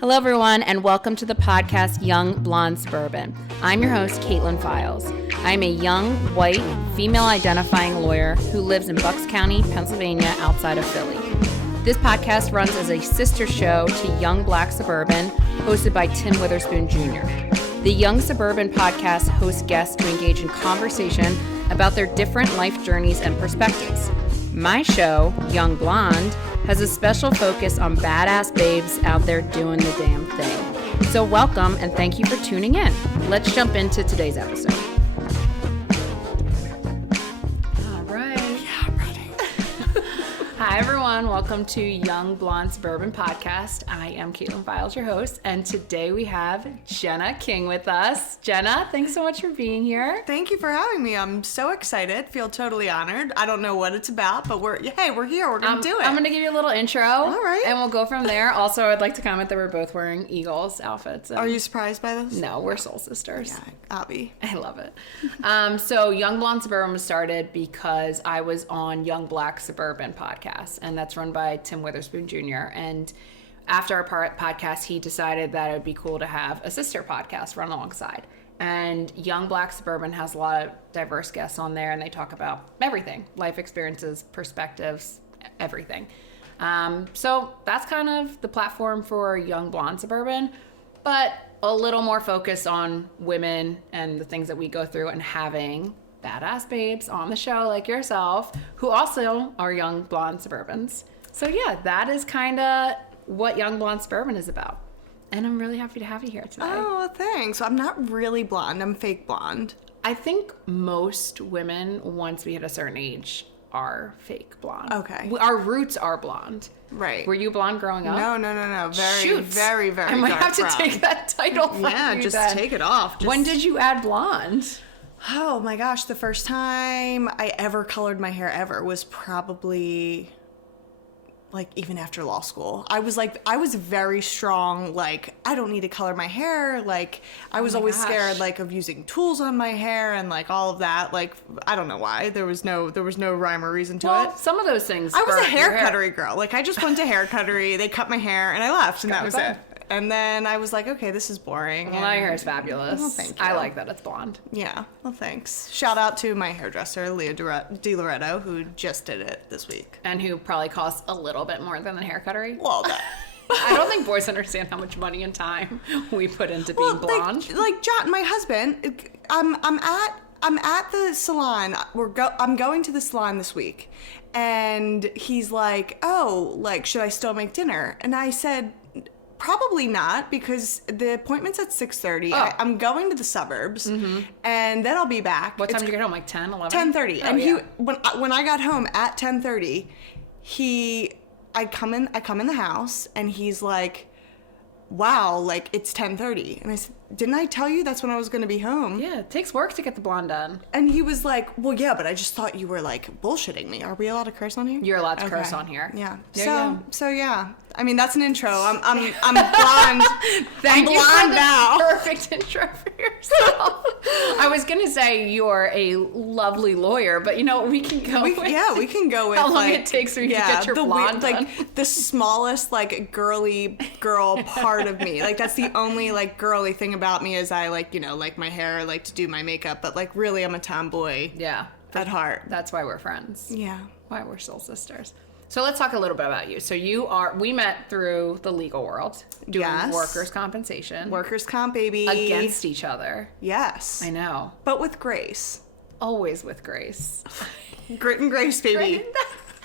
Hello, everyone, and welcome to the podcast Young Blonde Suburban. I'm your host, Kaitlin Files. I'm a young, white, female-identifying lawyer who lives in Bucks County, Pennsylvania, outside of Philly. This podcast runs as a sister show to Young Black Suburban, hosted by Tim Witherspoon Jr. The Young Suburban podcast hosts guests to engage in conversation about their different life journeys and perspectives. My show, Young Blonde, has a special focus on badass babes out there doing the damn thing. So welcome and thank you for tuning in. Let's jump into today's episode. All right. Yeah, I'm ready. Hi, everyone. Welcome to Young Blonde Suburban Podcast. I am Kaitlin Files, your host, and today we have Jenna King with us. Jenna, thanks so much for being here. Thank you for having me. I'm so excited. Feel totally honored. I don't know what it's about, but we're here. We're going to do it. I'm going to give you a little intro. All right. And we'll go from there. Also, I'd like to comment that we're both wearing Eagles outfits. Are you surprised by this? No, we're soul sisters. Yeah, Abby. I love it. So Young Blonde Suburban was started because I was on Young Black Suburban podcast, and that's run by Tim Witherspoon Jr. And after our podcast, he decided that it would be cool to have a sister podcast run alongside. And Young Black Suburban has a lot of diverse guests on there, and they talk about everything, life experiences, perspectives, everything. So that's kind of the platform for Young Blonde Suburban, but a little more focus on women and the things that we go through and having badass babes on the show like yourself who also are Young Blonde Suburbans. So yeah, that is kind of what Young Blonde Suburban is about. And I'm really happy to have you here today. Oh, thanks. I'm not really blonde. I'm fake blonde. I think most women, once we hit a certain age, are fake blonde. Okay. Our roots are blonde. Right. Were you blonde growing up? No. Very, Shoot. very, very I might dark have to brown. take that title from Yeah, you just then. take it off. When did you add blonde? Oh my gosh, the first time I ever colored my hair ever was probably like even after law school. I was very strong, like, I don't need to color my hair. Like, I was always scared, like, of using tools on my hair and, like, all of that. Like, I don't know why. There was no rhyme or reason to it. Some of those things. I was a hair cuttery girl. Like, I just went to hair cuttery, they cut my hair, and I left, and that was it. And then I was like, okay, this is boring. Well, my hair is fabulous. Well, thank you. I like that it's blonde. Yeah, well, thanks. Shout out to my hairdresser, Leah DiLoretto, who just did it this week. And who probably costs a little bit more than the hair cuttery. Well, I don't think boys understand how much money and time we put into being blonde. Like John, my husband, I'm at the salon. I'm going to the salon this week, and he's like, "Oh, like, should I still make dinner?" And I said, probably not, because the appointment's at 6:30. Oh. I'm going to the suburbs, and then I'll be back. What time do you get home? Like 10, 11? 10:30. Oh, And yeah. when I got home at 10:30, I come in the house, and he's like, "Wow, like, it's 10:30." And I said, "Didn't I tell you that's when I was going to be home?" Yeah, it takes work to get the blonde done. And he was like, "Well, yeah, but I just thought you were, like, bullshitting me. Are we allowed to curse on here?" You're allowed to curse on here. Yeah. Yeah, So yeah. I mean, that's an intro. I'm blonde. Thank I'm you blonde for the now. perfect intro for yourself. I was gonna say you're a lovely lawyer, but you know we can go. We can go with how long like, it takes for you to get your blonde done. Like the smallest like girly girl part of me. Like that's the only like girly thing about me is I like, you know, like my hair, I like to do my makeup, but like really I'm a tomboy. Yeah. At heart. That's why we're friends. Yeah. Why we're soul sisters. So let's talk a little bit about you. So we met through the legal world, doing workers' compensation. Workers' comp, baby. Against each other. Yes. I know. But with grace. Always with grace. Grit and grace, baby.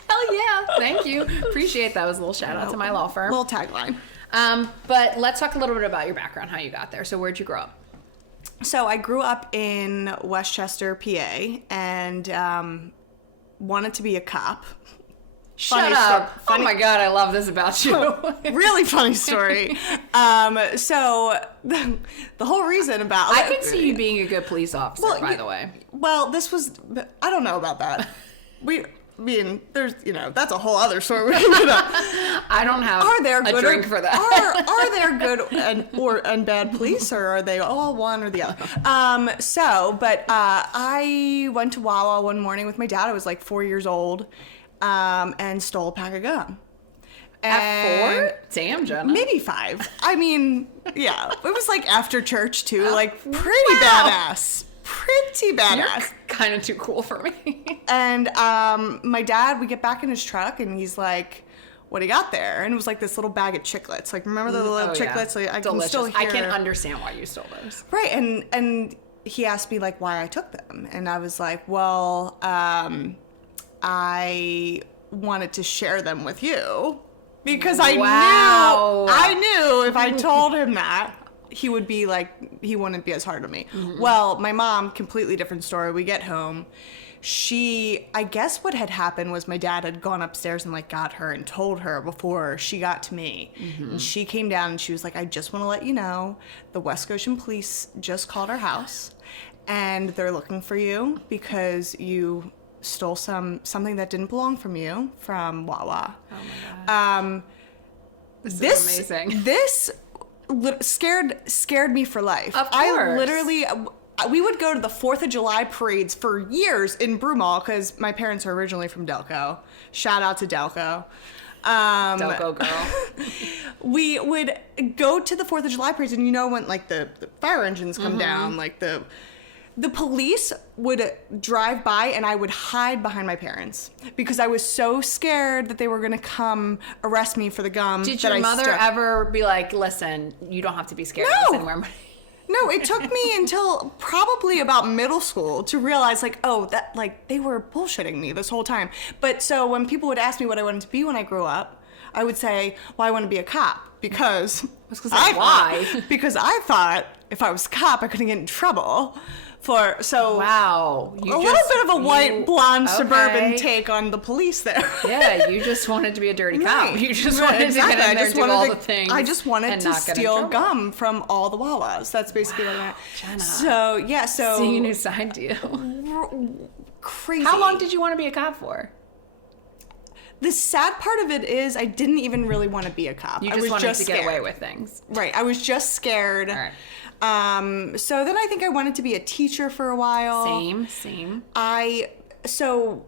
Hell yeah. Thank you. Appreciate that. Was a little shout out to my law firm. Little tagline. But let's talk a little bit about your background, how you got there. So where'd you grow up? So I grew up in Westchester, PA, and wanted to be a cop. Shut up. Oh my God, I love this about you. Really funny story. So the whole reason about... I could see you being a good police officer, by the way. Well, this was... I don't know about that. There's, that's a whole other story. I don't have a drink for that. Are there good and bad police, or are they all one or the other? But I went to Wawa one morning with my dad. I was like 4 years old, and stole a pack of gum. At 4? Damn, Jenna. Maybe 5. I mean, yeah. It was like after church too. Like pretty badass. Pretty badass. You're kind of too cool for me. And my dad, we get back in his truck and he's like, what do you got there? And it was like this little bag of chiclets. Like, remember the little chiclets? Yeah. Like, I Delicious. can still hear. I can understand why you stole those. Right. And he asked me like why I took them. And I was like, well, I wanted to share them with you because I knew if I told him that, he would be like, he wouldn't be as hard on me. Mm-hmm. Well, my mom, completely different story. We get home. I guess what had happened was my dad had gone upstairs and like got her and told her before she got to me. Mm-hmm. And she came down and she was like, I just want to let you know, the West Goshen police just called our house and they're looking for you because you stole something that didn't belong from you from Wawa. Oh my God. This is amazing. This scared me for life. Of course. I literally, we would go to the 4th of July parades for years in Broomall because my parents are originally from Delco. Shout out to Delco. Delco girl. We would go to the 4th of July parades, and you know when like the fire engines come down, like the police would drive by and I would hide behind my parents because I was so scared that they were going to come arrest me for the gum. Did your mother ever be like, listen, you don't have to be scared of this anymore? No, it took me until probably about middle school to realize like, oh, that like they were bullshitting me this whole time. But so when people would ask me what I wanted to be when I grew up, I would say, well, I want to be a cop because because I thought if I was a cop, I couldn't get in trouble. Wow. A little bit of a white, blonde, suburban take on the police there. Yeah, you just wanted to be a dirty cop. You just wanted to get in there and do all the things. I just wanted to steal gum from all the Wawas. That's basically what I meant. Jenna. So seeing a new side to you. Crazy. How long did you want to be a cop for? The sad part of it is I didn't even really want to be a cop. You just wanted to get away with things. Right. I was just scared. All right. So then I think I wanted to be a teacher for a while. Same. So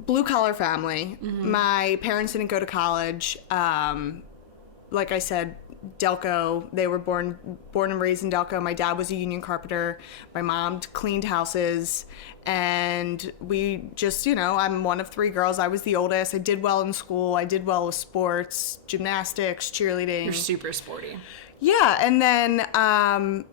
blue collar family. Mm-hmm. My parents didn't go to college. Like I said, Delco. They were born and raised in Delco. My dad was a union carpenter. My mom cleaned houses. And we just, I'm one of 3 girls. I was the oldest. I did well in school. I did well with sports, gymnastics, cheerleading. You're super sporty. Yeah, and then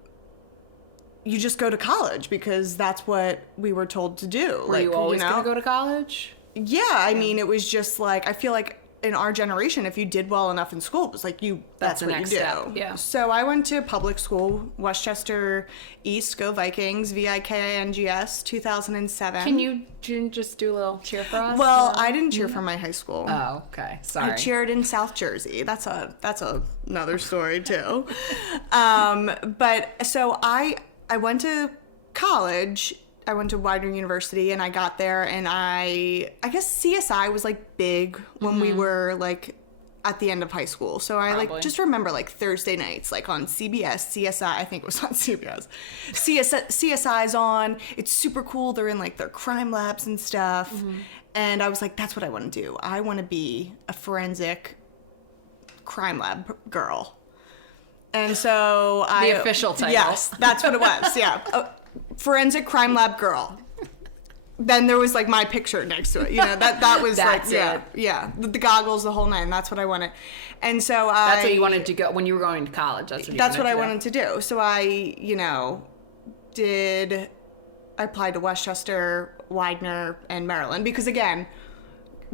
you just go to college because that's what we were told to do. Were you always going to go to college? Yeah, I mean, it was just like, I feel like in our generation, if you did well enough in school, it was like that's what you do. Step. Yeah. So I went to public school, Westchester East, go Vikings, VIKINGS, 2007. Can you just do a little cheer for us? Well, I didn't cheer for my high school. Oh, okay. Sorry. I cheered in South Jersey. That's another story too. But so I went to college. I went to Widener University and I got there and I guess CSI was like big when we were like at the end of high school. So I like just remember like Thursday nights like on CBS, CSI, I think it was on CBS. CSI's on. It's super cool. They're in like their crime labs and stuff. Mm-hmm. And I was like, that's what I want to do. I want to be a forensic crime lab girl. And so the official title. Yes, that's what it was. Yeah. Forensic crime lab girl. Then there was like my picture next to it. That was that's like the goggles, the whole nine. That's what I wanted. And so that's what you wanted to go when you were going to college. That's what I wanted to do. So I applied to Westchester, Widener, and Maryland because again,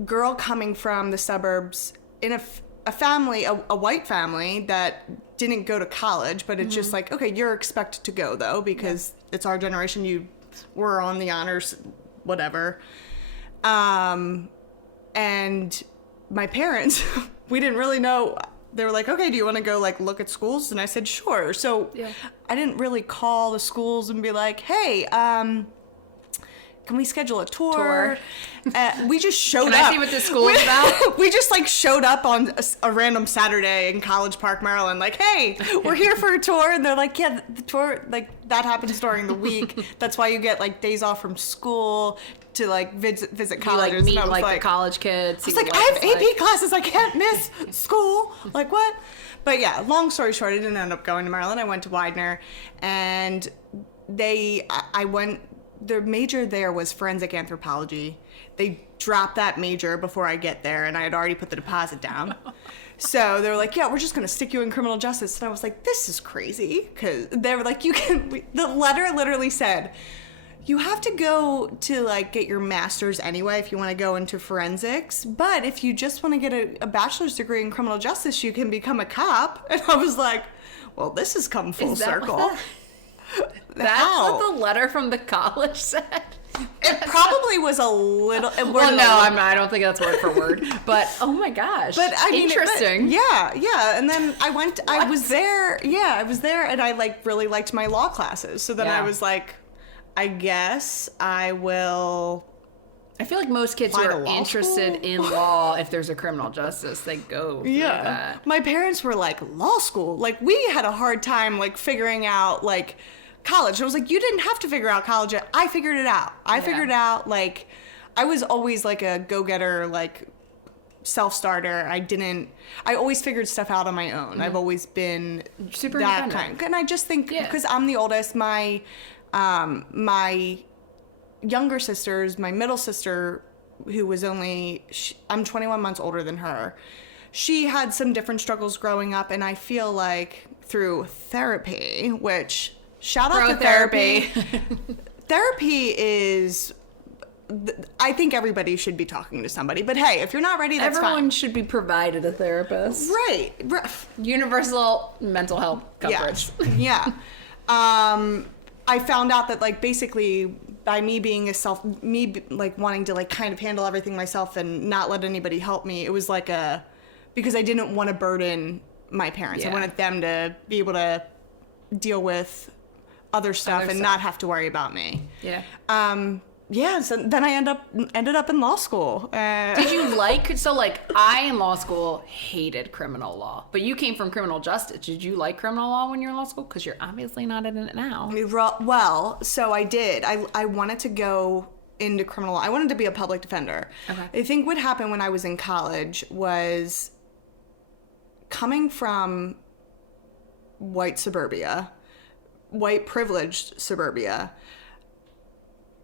girl coming from the suburbs in a family, a white family that didn't go to college, but it's just like, okay, you're expected to go though because it's our generation. You were on the honors, whatever. And my parents, we didn't really know. They were like, okay, do you want to go like look at schools? And I said, sure. So I didn't really call the schools and be like, hey, can we schedule a tour? We just showed up. Can I see what this school is about? We just like showed up on a random Saturday in College Park, Maryland. Like, hey, we're here for a tour. And they're like, yeah, the tour, like that happens during the week. That's why you get like days off from school. to like visit You colleges. like meet and I was like the college kids. I was like, I have AP classes. I can't miss school. Like, what? But yeah, long story short, I didn't end up going to Maryland. I went to Widener, and I went, the major there was forensic anthropology. They dropped that major before I get there, and I had already put the deposit down. So they were like, yeah, we're just going to stick you in criminal justice. And I was like, this is crazy. Because they were like, the letter literally said, you have to go to like get your master's anyway if you want to go into forensics. But if you just want to get a bachelor's degree in criminal justice, you can become a cop. And I was like, well, this has come full circle. That's what the letter from the college said? It probably was a little. Well, no, I don't think that's word for word. But oh my gosh, but I mean, interesting. Yeah. And then I went. What? I was there. Yeah, I was there, and I like really liked my law classes. So then I was like, I guess I will. I feel like most kids who are interested in law, if there's a criminal justice, they go through that. My parents were like, law school? Like, we had a hard time, like, figuring out, like, college. I was like, you didn't have to figure out college yet. I figured it out. I figured it out, like, I was always, like, a go-getter, like, self-starter. I always figured stuff out on my own. I've always been super that independent. kind. And I just think, because I'm the oldest, my younger sisters, my middle sister, who was I'm 21 months older than her, she had some different struggles growing up, and I feel like through therapy, which, shout out to therapy. Therapy is, I think everybody should be talking to somebody, but hey, if you're not ready, that's fine. Everyone should be provided a therapist. Right. Universal mental health coverage. Yeah. I found out that, like, basically by me being like wanting to like kind of handle everything myself and not let anybody help me, it was like because I didn't want to burden my parents. I wanted them to be able to deal with other stuff and not have to worry about me. Yeah. So then I ended up in law school. Did you I in law school hated criminal law, but you came from criminal justice. Did you like criminal law when you were in law school? Because you're obviously not in it now. Well, so I did. I wanted to go into criminal law. I wanted to be a public defender. Okay. I think what happened when I was in college was coming from white privileged suburbia,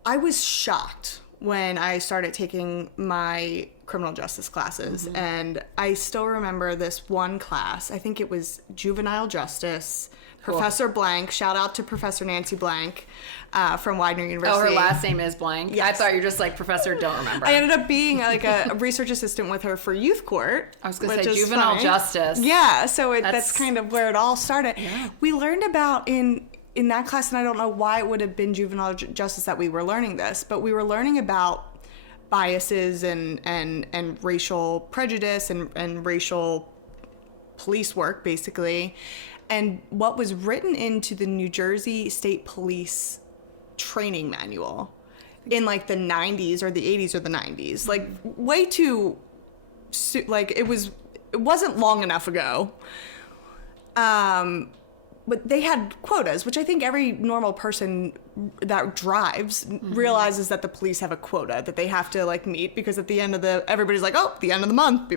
I was shocked when I started taking my criminal justice classes. Mm-hmm. And I still remember this one class. I think it was juvenile justice. Cool. Professor Blank, shout out to Professor Nancy Blank from Widener University. Oh, her last name is Blank? Yes. I thought you were just like, Professor, don't remember. I ended up being like a research assistant with her for youth court. I was going to say juvenile justice. Yeah, so that's kind of where it all started. Yeah. We learned about in that class, and I don't know why it would have been juvenile justice that we were learning this, but we were learning about biases and racial prejudice and racial police work, basically. And what was written into the New Jersey State Police training manual in like the 90s or the 80s or the 90s, like way too, like it wasn't long enough ago. But they had quotas, which I think every normal person that drives realizes that the police have a quota that they have to like meet, because at the end of everybody's like, oh, the end of the month,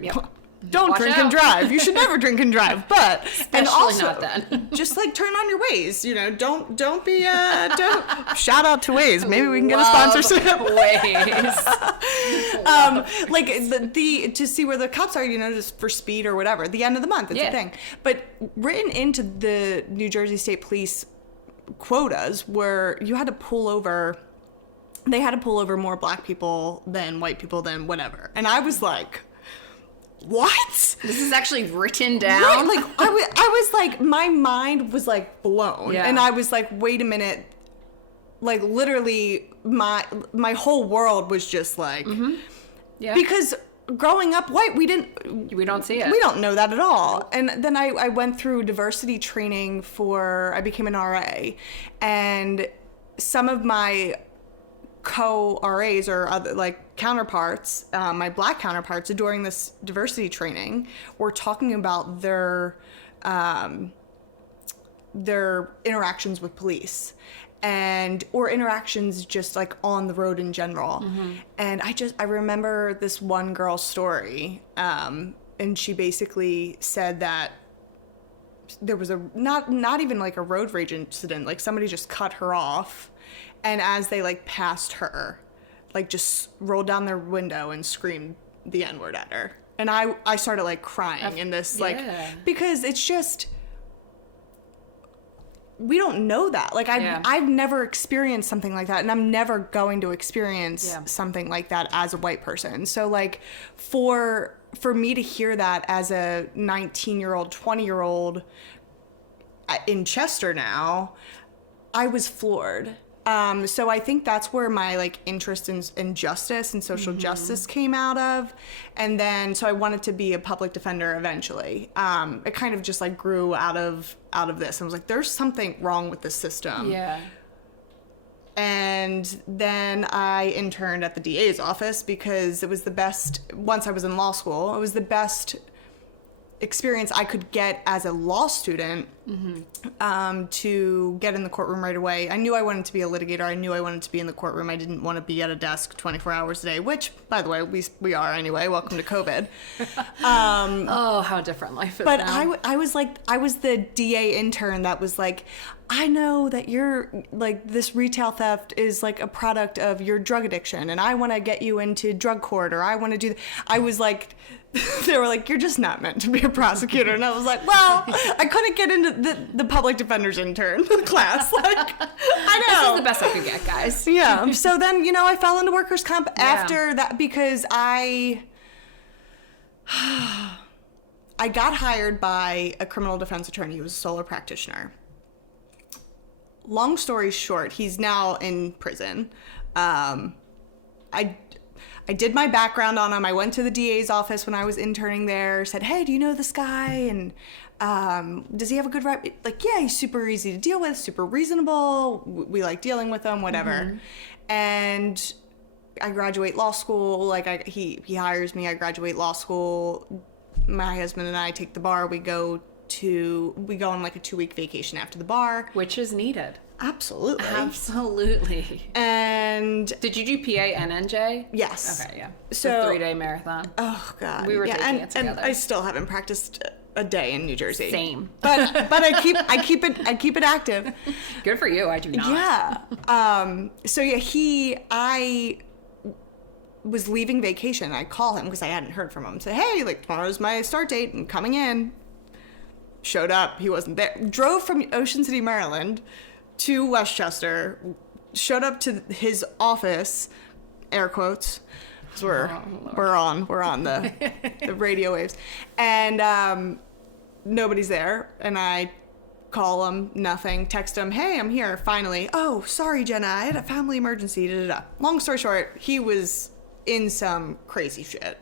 don't drink and drive. You should never drink and drive. But and also not then. Just like turn on your Waze. You know, don't be don't shout out to Waze. Maybe we can get a sponsorship. Waze. Like the to see where the cops are, you know, just for speed or whatever. The end of the month, it's a thing. But written into the New Jersey State Police quotas were you had to pull over. They had to pull over more black people than white people than whatever. And I was like, what? This is actually written down? Right, like, I was like, my mind was like blown. Yeah. And I was like, wait a minute. Like, literally, my whole world was just like, because growing up white, we don't see it. We don't know that at all. And then I went through diversity training I became an RA. And some of my co-RAs or other like counterparts, my black counterparts during this diversity training were talking about their interactions with police. or interactions just like on the road in general. And I remember this one girl's story, and she basically said that there was a not even like a road rage incident, like somebody just cut her off, and as they like passed her, like just rolled down their window and screamed the N-word at her. And I started like crying in this, like, because it's just, we don't know that. Like I've never experienced something like that, and I'm never going to experience something like that as a white person. So like for me to hear that as a 19-year-old, 20-year-old in Chester now, I was floored. So I think that's where my like interest in justice and social justice came out of. And then, so I wanted to be a public defender eventually. It kind of just like grew out of this. I was like, there's something wrong with the system. Yeah. And then I interned at the DA's office because it was the best, once I was in law school, it was the best experience I could get as a law student, to get in the courtroom right away. I knew I wanted to be a litigator. I knew I wanted to be in the courtroom. I didn't want to be at a desk 24 hours a day, which, by the way, we are anyway. Welcome to COVID. Oh, how different life is. But now. I was the DA intern that was like, I know that you're like, this retail theft is like a product of your drug addiction, and I want to get you into drug court, or I want to do. I was like, they were like, you're just not meant to be a prosecutor. And I was like, well, I couldn't get into the public defender's intern class. Like, I know. This is the best I could get, guys. Yeah. So then, I fell into workers' comp after that because I got hired by a criminal defense attorney who was a solo practitioner. Long story short, he's now in prison. I did my background on him. I went to the DA's office when I was interning there, said, hey, do you know this guy? And does he have a good rep? Like, yeah, he's super easy to deal with, super reasonable. We like dealing with him, whatever. And I graduate law school. Like, he hires me. I graduate law school. My husband and I take the bar. We go on like a 2-week vacation after the bar. Which is needed. Absolutely. And did you do PA and NJ? Yes. Okay, yeah. So 3-day marathon. Oh God. We were taking it together. And I still haven't practiced a day in New Jersey. Same. But I keep it active. Good for you. I do not. Yeah. So yeah, I was leaving vacation. I call him because I hadn't heard from him. Say, hey, like, tomorrow's my start date. I'm coming in. Showed up. He wasn't there. Drove from Ocean City, Maryland to Westchester, showed up to his office, air quotes, because we're on the radio waves, and nobody's there, and I call him, nothing, text him, hey, I'm here, finally. Oh, sorry, Jenna, I had a family emergency, da-da-da. Long story short, he was in some crazy shit.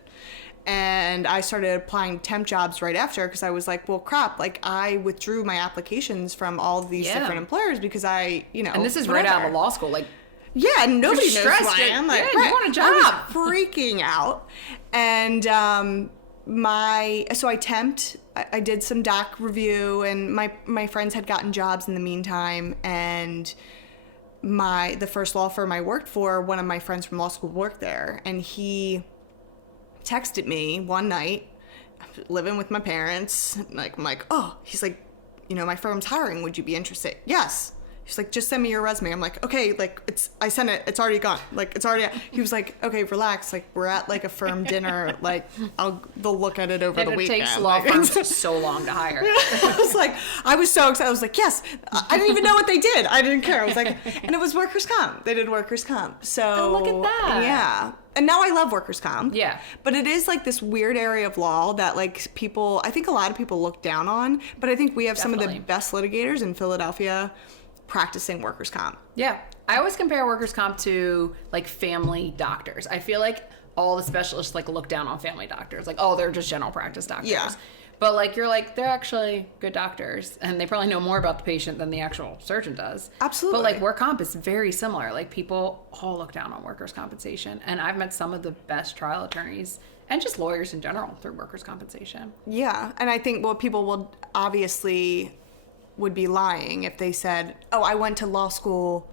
And I started applying temp jobs right after because I was like, well, crap, like I withdrew my applications from all of these different employers because I, And this is right out of law school, like. Yeah, and nobody knows who I am. Like, you want a job. I was freaking out. And so I temped. I did some doc review, and my friends had gotten jobs in the meantime, and the first law firm I worked for, one of my friends from law school worked there, and he texted me one night, living with my parents, like, I'm like, oh, he's like, my firm's hiring, would you be interested? Yes. He's like, just send me your resume. I'm like, okay, like, I sent it, it's already gone, like, it's already, he was like, okay, relax, like, we're at like a firm dinner, like, they'll look at it over the weekend. It takes law firms so long to hire. I was so excited, I was like, yes, I didn't even know what they did, I didn't care, I was like, and it was workers' comp, they did workers' comp, so. Oh, look at that. Yeah. And now I love workers' comp. Yeah. But it is like this weird area of law that like I think a lot of people look down on, but I think we have some of the best litigators in Philadelphia practicing workers' comp. Yeah. I always compare workers' comp to like family doctors. I feel like all the specialists like look down on family doctors. Like, oh, they're just general practice doctors. Yeah. But like, you're like, they're actually good doctors, and they probably know more about the patient than the actual surgeon does. Absolutely. But like, work comp is very similar. Like, people all look down on workers' compensation, and I've met some of the best trial attorneys and just lawyers in general through workers' compensation. Yeah, and I think people would be lying if they said, oh, I went to law school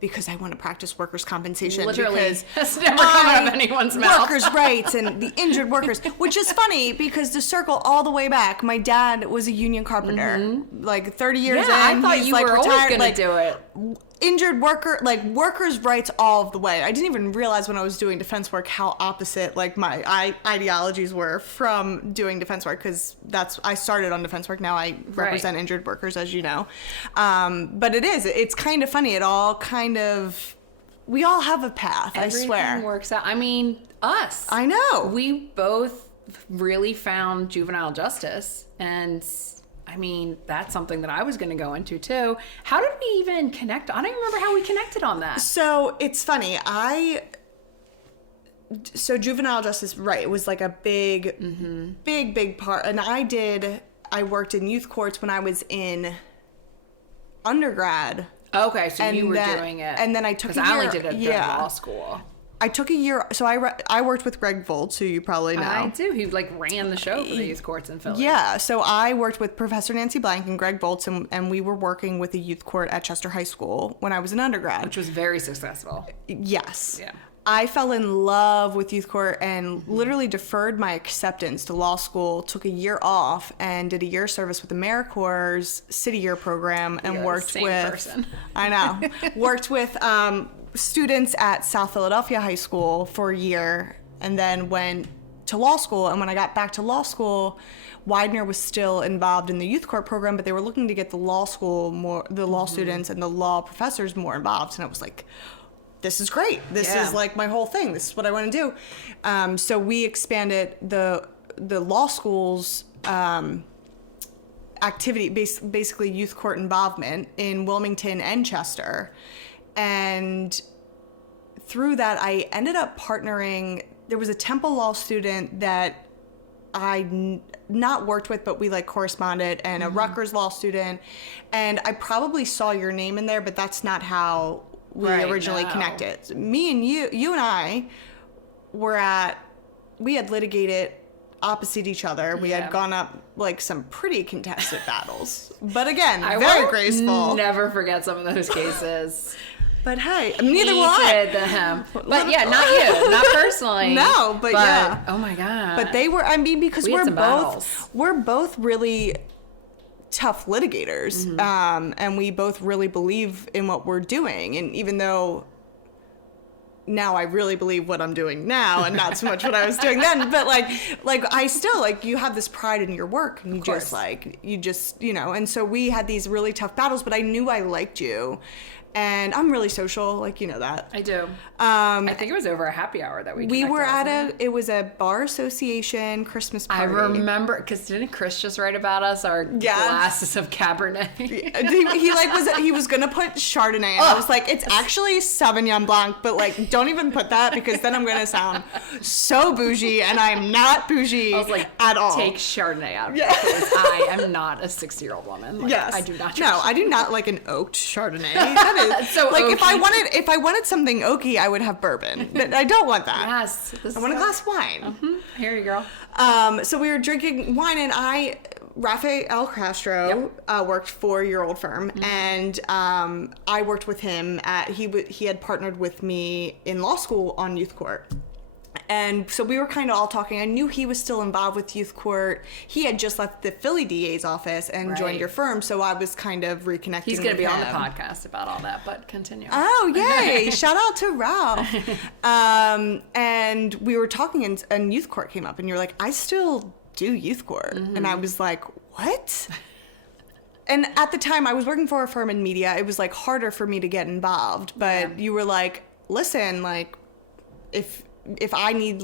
because I want to practice workers' compensation. Literally, because that's never come out of anyone's mouth. Workers' rights and the injured workers, which is funny because to circle all the way back, my dad was a union carpenter, like 30 years in. I thought he's you like were retired, always going to do it. Injured worker, like workers' rights all of the way. I didn't even realize when I was doing defense work how opposite like my ideologies were from doing defense work, because I started on defense work. Now I represent injured workers, as you know. But it's kind of funny. It all kind of, we all have a path. Everything I swear works out. I mean, us. I know. We both really found juvenile justice, and I mean, that's something that I was going to go into too. How did we even connect? I don't even remember how we connected on that. So it's funny. So juvenile justice, right, it was like a big part. And I worked in youth courts when I was in undergrad. Okay, so you were doing it. And then I took a year. Because I only did it during law school. I took a year, so I worked with Greg Voltz, who you probably know. I do. He like ran the show for the youth courts in Philly. Yeah, so I worked with Professor Nancy Blank and Greg Voltz, and we were working with a youth court at Chester High School when I was an undergrad. Which was very successful. Yes. Yeah. I fell in love with youth court and literally deferred my acceptance to law school, took a year off, and did a year service with AmeriCorps' City Year program, and worked with... person. I know. Worked with students at South Philadelphia High School for a year, and then went to law school. And when I got back to law school, Widener was still involved in the youth court program, but they were looking to get the law students and the law professors more involved. And I was like, this is great. This is like my whole thing. This is what I want to do. So we expanded the law school's activity, basically youth court involvement in Wilmington and Chester. And through that, I ended up partnering. There was a Temple Law student that I not worked with, but we like corresponded, and a Rutgers Law student. And I probably saw your name in there, but that's not how we originally connected. Me and you and I we had litigated opposite each other. We had gone up like some pretty contested battles, but again, very graceful. Never forget some of those cases. But hey, neither will I. Them. But yeah, not you, not personally. No, but yeah. Oh my god. But they were. I mean, because we're both really tough litigators, and we both really believe in what we're doing. And even though now I really believe what I'm doing now, and not so much what I was doing then, but like I still you have this pride in your work, and you just and so we had these really tough battles, but I knew I liked you. And I'm really social, like, you know that. I do. I think it was over a happy hour that we were at it was a bar association Christmas party. I remember, because didn't Chris just write about us, our glasses of Cabernet? he was going to put Chardonnay, and I was like, it's actually Sauvignon Blanc, but like, don't even put that, because then I'm going to sound so bougie, and I'm not bougie at all. Take Chardonnay out of it, because I am not a 60-year-old woman. Like, yes. I do not. No, I do not like an oaked Chardonnay. That is so like oaky. if I wanted something oaky, I would have bourbon. But I don't want that. Yes, I want a glass of wine. Here you go. So we were drinking wine, and Rafael Castro worked for your old firm, and I worked with him he had partnered with me in law school on youth court. And so we were kind of all talking. I knew he was still involved with youth court. He had just left the Philly DA's office and joined your firm, so I was kind of reconnecting. He's going to be on the podcast about all that, but continue. Oh, yay. Shout out to Ralph. And we were talking, and youth court came up, and you're like, I still do youth court. And I was like, what? And at the time, I was working for a firm in media. It was like harder for me to get involved, but you were like, listen, like, if I need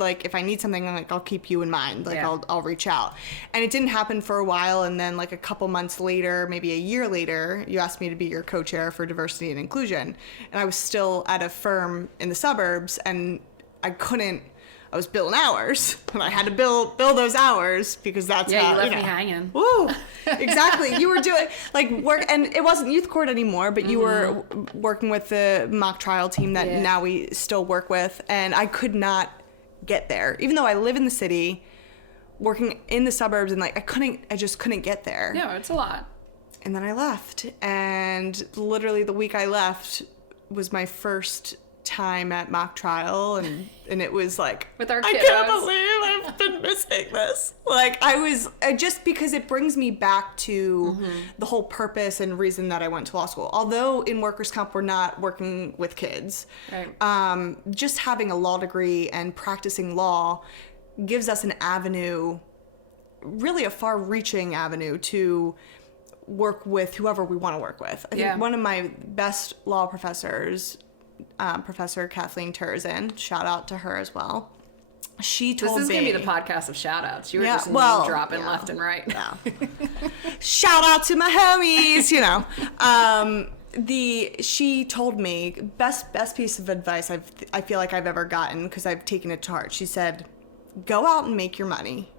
something, like, I'll keep you in mind. Like, I'll reach out. And it didn't happen for a while. And then like a couple months later, maybe a year later, you asked me to be your co-chair for diversity and inclusion. And I was still at a firm in the suburbs, and I was billing hours, and I had to bill those hours, because that's how, you left me hanging. Woo! Exactly. You were doing like work, and it wasn't youth court anymore, but you were working with the mock trial team that now we still work with, and I could not get there, even though I live in the city, working in the suburbs, and like I just couldn't get there. Yeah, it's a lot. And then I left, and literally the week I left, was my first time at mock trial, and it was like, with our I kiddos. can't believe I've been missing this. Like, I was just because it brings me back to the whole purpose and reason that I went to law school. Although in workers' comp we're not working with kids, right. Just having a law degree and practicing law gives us an avenue, really a far-reaching avenue to work with whoever we want to work with. I think one of my best law professors, Professor Kaitlin Files, shout out to her as well. She told me... This is going to be the podcast of shout outs. You were just name dropping left and right. Yeah. Shout out to my homies, you know. She told me, best piece of advice I feel like I've ever gotten, because I've taken it to heart. She said, go out and make your money.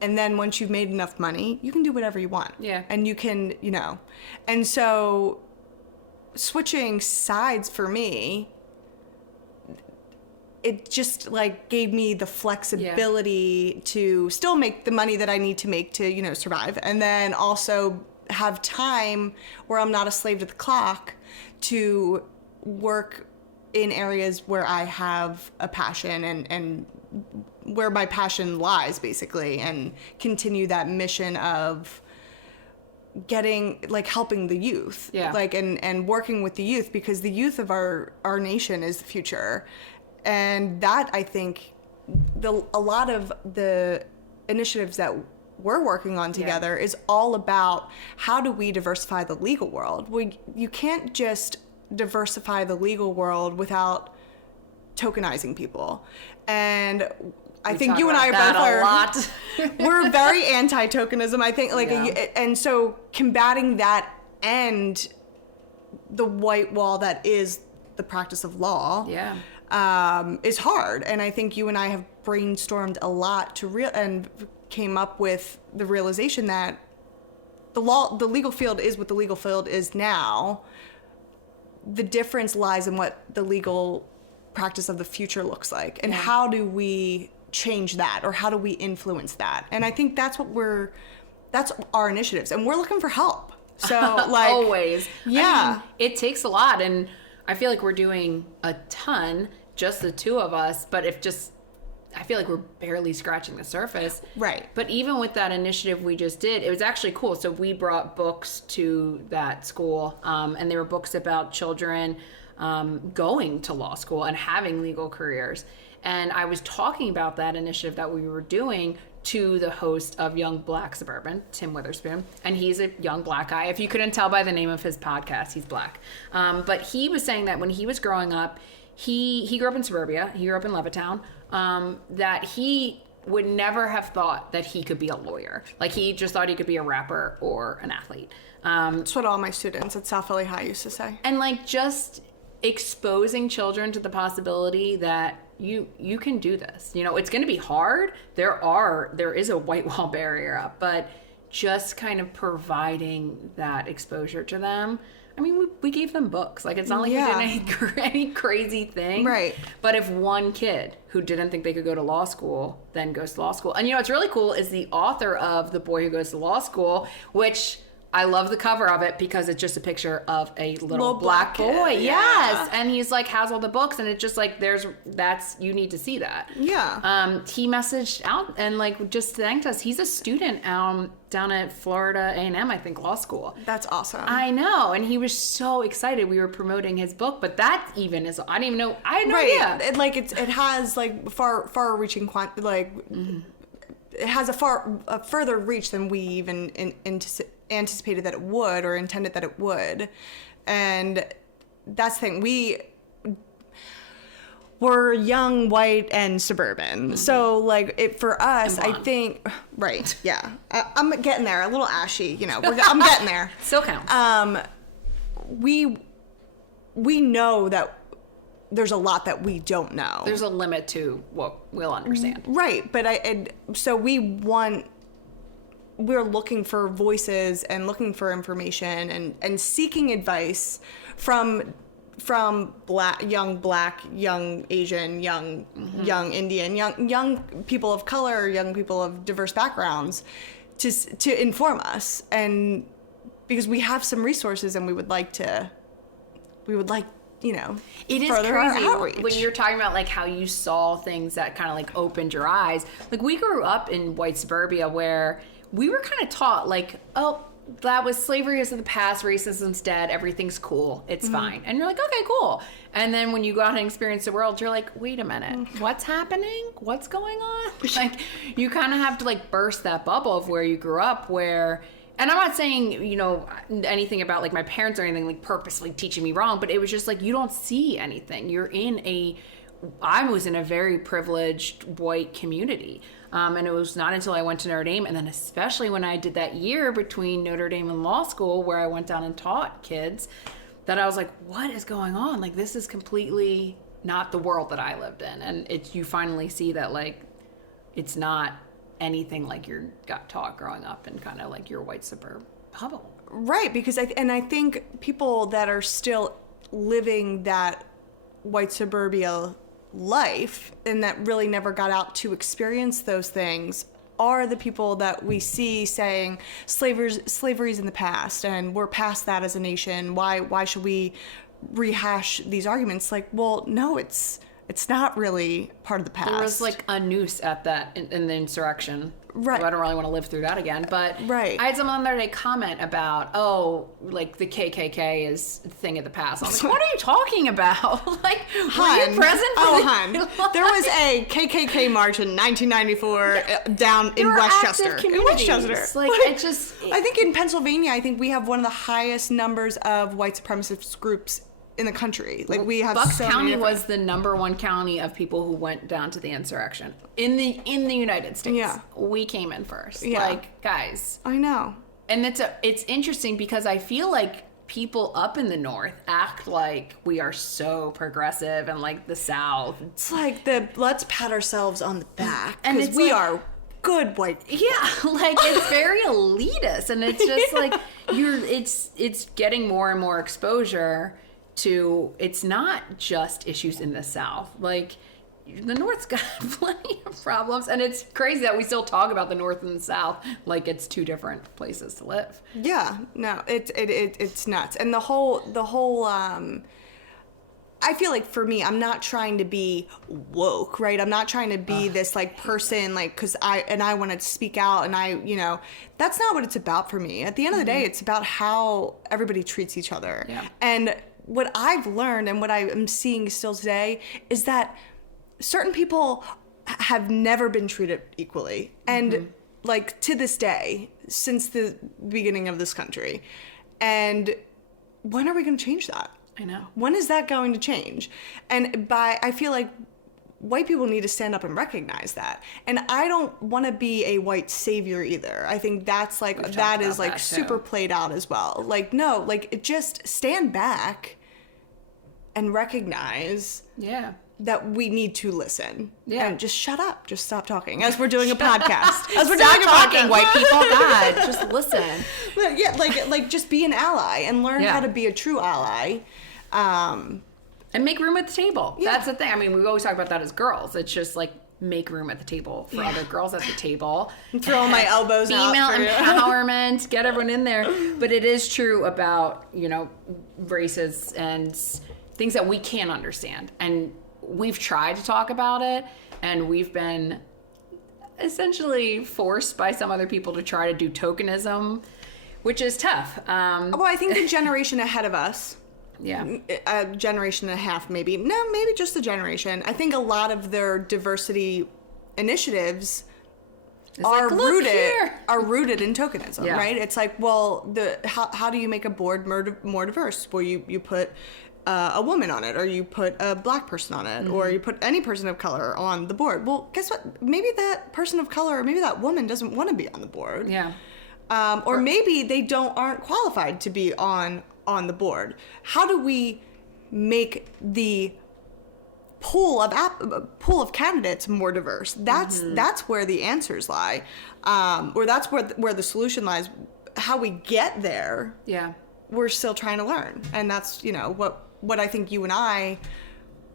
And then once you've made enough money, you can do whatever you want. Yeah. And you can, you know. And so switching sides for me, it just like gave me the flexibility to still make the money that I need to make to, you know, survive. And then also have time where I'm not a slave to the clock to work in areas where I have a passion and where my passion lies, basically, and continue that mission of getting, like, helping the youth, like, and working with the youth, because the youth of our nation is the future. And that, I think, a lot of the initiatives that we're working on together is all about how do we diversify the legal world. You can't just diversify the legal world without tokenizing people. And I think you and I are both we're very anti-tokenism, I think, like, and so combating that and the white wall that is the practice of law is hard. And I think you and I have brainstormed a lot and came up with the realization that the legal field is what the legal field is now. The difference lies in what the legal practice of the future looks like, and how do we change that, or how do we influence that? And I think that's our initiatives, and we're looking for help. So, like, always. I mean, it takes a lot, and I feel like we're doing a ton, just the two of us, but I feel like we're barely scratching the surface. Right. But even with that initiative we just did, it was actually cool. So we brought books to that school, and they were books about children going to law school and having legal careers. And I was talking about that initiative that we were doing to the host of Young Black Suburban, Tim Witherspoon. And he's a young black guy. If you couldn't tell by the name of his podcast, he's black. But he was saying that when he was growing up, he grew up in suburbia. He grew up in Levittown. That he would never have thought that he could be a lawyer. Like, he just thought he could be a rapper or an athlete. That's what all my students at South Philly High used to say. And, like, just exposing children to the possibility that you can do this. You know, it's going to be hard. There is a white wall barrier up, but just kind of providing that exposure to them. I mean, we gave them books. Like, it's not like we did any crazy thing. Right. But if one kid who didn't think they could go to law school then goes to law school. And, you know, what's really cool is the author of The Boy Who Goes to Law School, which I love the cover of it because it's just a picture of a little black boy. Kid. Yes. And he's like, has all the books, and it's just like, you need to see that. Yeah. He messaged out and, like, just thanked us. He's a student down at Florida A&M, I think, law school. That's awesome. I know. And he was so excited we were promoting his book, but that even is, I didn't even know, I had no idea. It has, like, far reaching, it has a further reach than we even anticipated that it would, or intended that it would. And that's the thing. We're young, white, and suburban. So, like, for us, I think, right, yeah. I'm getting there, a little ashy, you know. I'm getting there. Still counts. We know that there's a lot that we don't know. There's a limit to what we'll understand. Right, but so we're looking for voices and looking for information and seeking advice from young black, young Asian, young Indian, young people of color, young people of diverse backgrounds to inform us. And because we have some resources and we would like it is further crazy outreach. when you're talking about like how you saw things that kind of like opened your eyes. Like we grew up in white suburbia where we were kind of taught like, oh, that was slavery is in the past, racism's dead, everything's cool, it's fine. And you're like, okay, cool. And then when you go out and experience the world, you're like, wait a minute, what's happening? What's going on? Like you kind of have to like burst that bubble of where you grew up where, and I'm not saying, anything about like my parents or anything like purposely teaching me wrong, but it was just like, you don't see anything. I was in a very privileged white community. And it was not until I went to Notre Dame, and then especially when I did that year between Notre Dame and law school where I went down and taught kids, that I was like, what is going on? Like, this is completely not the world that I lived in. And you finally see that, like, it's not anything like you got taught growing up in kind of like your white suburb bubble. Right, because I think people that are still living that white suburbia life and that really never got out to experience those things are the people that we see saying slavery's in the past and we're past that as a nation. Why should we rehash these arguments? Like, well, no, it's not really part of the past. There was like a noose at that in the insurrection. Right. I don't really want to live through that again. But right. I had someone the other day comment about, like the KKK is a thing of the past. I was like, what are you talking about? Like, were you present for There was a KKK march in 1994 down in Westchester. In Westchester. Like, I think in Pennsylvania, we have one of the highest numbers of white supremacist groups in the country. Like we have Bucks County was the number one county of people who went down to the insurrection in the United States. Yeah, we came in first. Yeah. Like, guys, I know. And it's interesting because I feel like people up in the north act like we are so progressive and like the South. It's like let's pat ourselves on the back and because we are good white people. Yeah, like it's very elitist, and it's just like it's getting more and more exposure to, it's not just issues in the South. Like, the North's got plenty of problems, and it's crazy that we still talk about the North and the South like it's two different places to live. Yeah, no, it's nuts. And the whole I feel like for me, I'm not trying to be woke, right? I'm not trying to be this like person, like, cause I want to speak out, and that's not what it's about for me. At the end of the day, it's about how everybody treats each other. Yeah. And what I've learned and what I am seeing still today is that certain people have never been treated equally. And like to this day, since the beginning of this country. And when are we going to change that? I know. When is that going to change? And I feel like white people need to stand up and recognize that. And I don't want to be a white savior either. I think that's like, that is like super played out as well. Like, no, like just stand back and recognize that we need to listen. Yeah. And just shut up. Just stop talking. As we're doing a podcast. As we're doing a podcast. White people, God, just listen. But yeah, like just be an ally and learn how to be a true ally. And make room at the table. Yeah. That's the thing. I mean, we always talk about that as girls. It's just like make room at the table for other girls at the table. Throw my elbows out. Female empowerment. Get everyone in there. But it is true about, races and things that we can't understand. And we've tried to talk about it, and we've been essentially forced by some other people to try to do tokenism, which is tough. Well, I think the generation ahead of us, a generation and a half maybe, maybe just a generation, I think a lot of their diversity initiatives are rooted in tokenism, right? It's like, well, how do you make a board more diverse? Well, you put a woman on it, or you put a black person on it, or you put any person of color on the board. Well, guess what? Maybe that person of color, or maybe that woman doesn't want to be on the board. Yeah. Or maybe they aren't qualified to be on the board. How do we make the pool of candidates more diverse? That's where the answers lie, or that's where the solution lies. How we get there, we're still trying to learn, and that's what I think you and I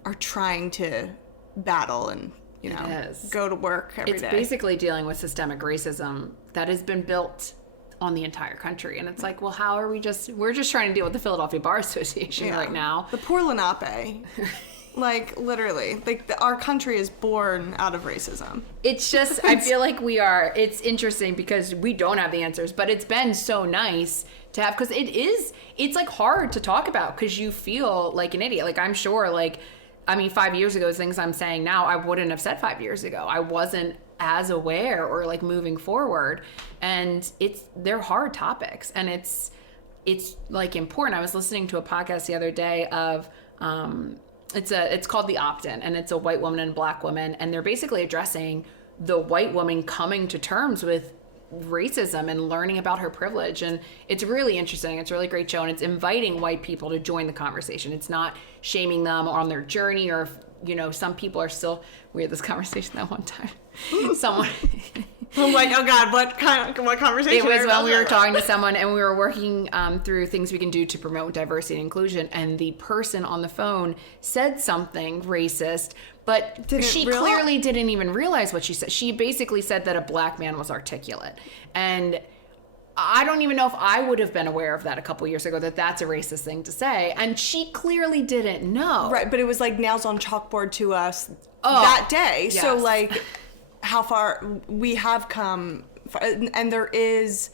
are trying to battle and go to work every day. It's basically dealing with systemic racism that has been built on the entire country. And it's like, well, how are we're just trying to deal with the Philadelphia Bar Association right now. The poor Lenape. Like, literally. Like, our country is born out of racism. It's just, I feel like it's interesting because we don't have the answers, but it's been so nice to have, because it's like hard to talk about because you feel like an idiot. Like, I'm sure, like, I mean, 5 years ago, things I'm saying now, I wouldn't have said 5 years ago. I wasn't as aware or like moving forward. And they're hard topics, and it's like important. I was listening to a podcast the other day of, it's called the Optin, and it's a white woman and a black woman, and they're basically addressing the white woman coming to terms with racism and learning about her privilege. And it's really interesting. It's a really great show, and it's inviting white people to join the conversation. It's not shaming them on their journey, or if, some people are still, we had this conversation that one time. Someone I'm like, oh God, what conversation? It was when we were talking to someone and we were working through things we can do to promote diversity and inclusion, and the person on the phone said something racist, but she clearly didn't even realize what she said. She basically said that a black man was articulate, and I don't even know if I would have been aware of that a couple years ago, that that's a racist thing to say, and she clearly didn't know. Right, but it was like nails on chalkboard to us that day. Yes. So like, how far we have come, and there is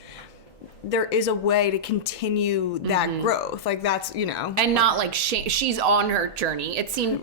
a way to continue that growth. Like, that's, and not like she's on her journey. It seemed,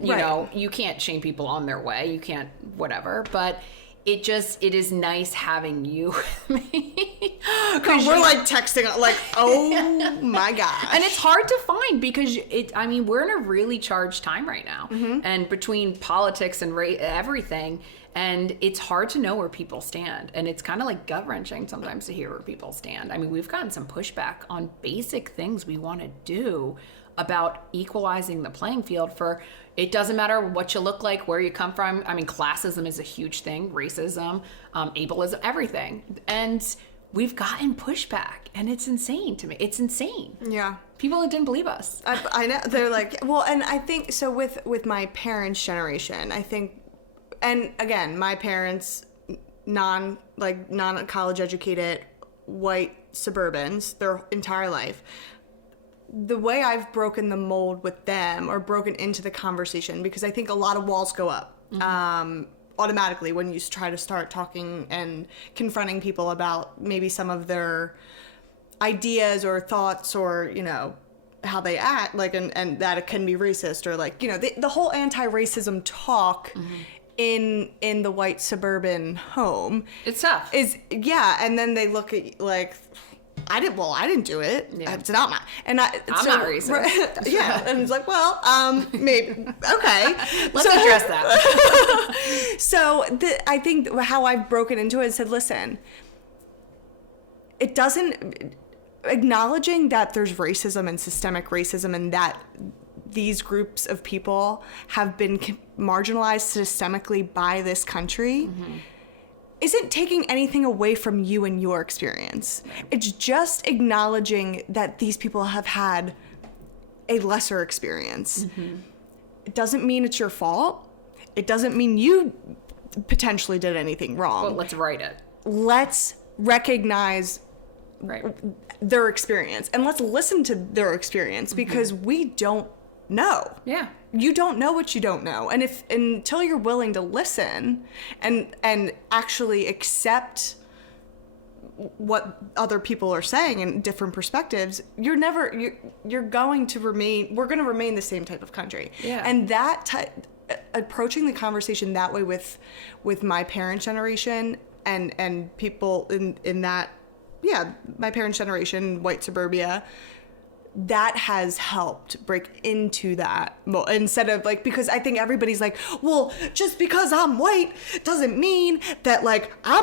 you can't shame people on their way. You can't, whatever. But it is nice having you with me. Because we're like texting, like, oh my gosh. And it's hard to find because we're in a really charged time right now. And between politics and everything, and it's hard to know where people stand. And it's kind of like gut-wrenching sometimes to hear where people stand. I mean, we've gotten some pushback on basic things we want to do about equalizing the playing field for, it doesn't matter what you look like, where you come from. I mean, classism is a huge thing, racism, ableism, everything. And we've gotten pushback, and it's insane to me. It's insane. Yeah. People didn't believe us. I know. They're like, well, and I think, so with my parents' generation, I think, and again, my parents, non-college educated, white suburbans, their entire life, the way I've broken the mold with them, or broken into the conversation, because I think a lot of walls go up automatically when you try to start talking and confronting people about maybe some of their ideas or thoughts, or, how they act, like, and that it can be racist, or like, the whole anti-racism talk in the white suburban home. It's tough. And then they look at like, I didn't do it. Yeah. It's not my, and I'm not racist. Yeah. And it's like, well, maybe, okay. Let's address that. So I think how I've broken into it and said, listen, it doesn't, acknowledging that there's racism and systemic racism, and that these groups of people have been marginalized systemically by this country, isn't taking anything away from you and your experience. It's just acknowledging that these people have had a lesser experience. It doesn't mean it's your fault. It doesn't mean you potentially did anything wrong. Well, let's write it. Let's recognize their experience, and let's listen to their experience, because we don't know. Yeah. You don't know what you don't know. And until you're willing to listen and actually accept what other people are saying and different perspectives, we're going to remain the same type of country. Yeah. And approaching the conversation that way with my parents' generation and people in that, my parents' generation, white suburbia, that has helped break into that instead of like, because I think everybody's like, well, just because I'm white doesn't mean that like I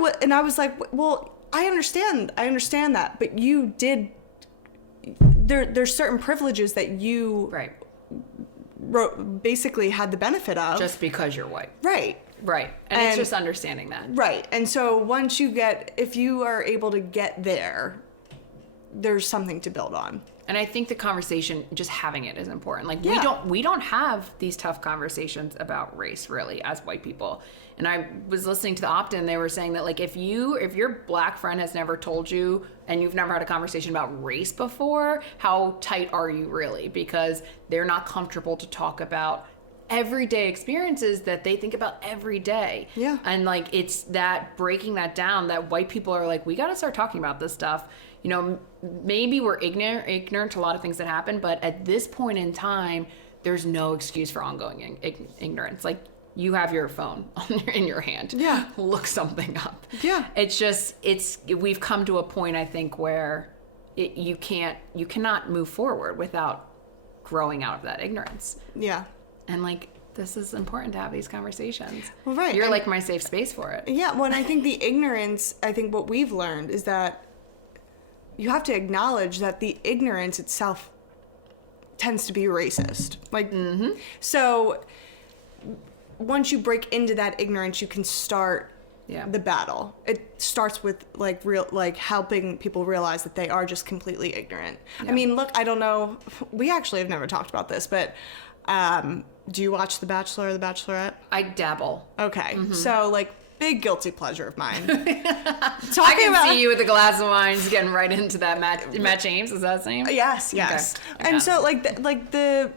would, and I was like, well, I understand that, but you did, there's certain privileges that you basically had the benefit of just because you're white. Right. And it's just understanding that. Right. And so if you are able to get there, there's something to build on. And I think the conversation, just having it is important. Like we don't have these tough conversations about race really as white people. And I was listening to the Optin, they were saying that like if your black friend has never told you and you've never had a conversation about race before, how tight are you really? Because they're not comfortable to talk about everyday experiences that they think about every day. Yeah. And like it's that breaking that down that white people are like, we got to start talking about this stuff. You know, maybe we're ignorant to a lot of things that happen, but at this point in time, there's no excuse for ongoing ignorance. Like you have your phone in your hand. Yeah. Look something up. Yeah. We've come to a point, I think, where you cannot move forward without growing out of that ignorance. Yeah. And like, this is important to have these conversations. Well, right. You're like my safe space for it. Yeah. Well, and I think the ignorance, I think what we've learned is that you have to acknowledge that the ignorance itself tends to be racist. Like, so once you break into that ignorance, you can start the battle. It starts with like helping people realize that they are just completely ignorant. Yeah. I mean, look, I don't know. We actually have never talked about this, but do you watch The Bachelor or The Bachelorette? I dabble. Okay. So like big guilty pleasure of mine. I can see you with a glass of wine just getting right into that Matt James. Is that his name? Yes. Okay. And so like the